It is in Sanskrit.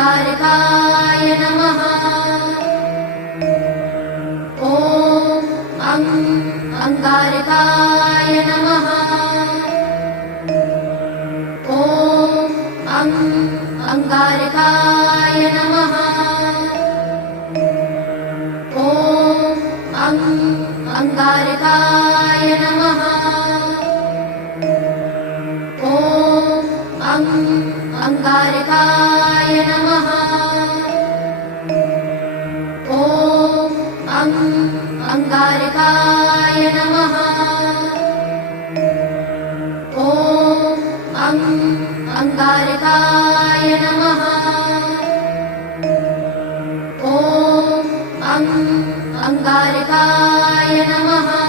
अंगारकाय नमः। ॐ अंगारकाय नमः। ॐ अंगारकाय नमः। ॐ अंगारकाय नमः। ॐ अंगारकाय नमः। ॐ अंगारकाय नमः। ॐ अंगारकाय नमः। ॐ अंगारकाय नमः।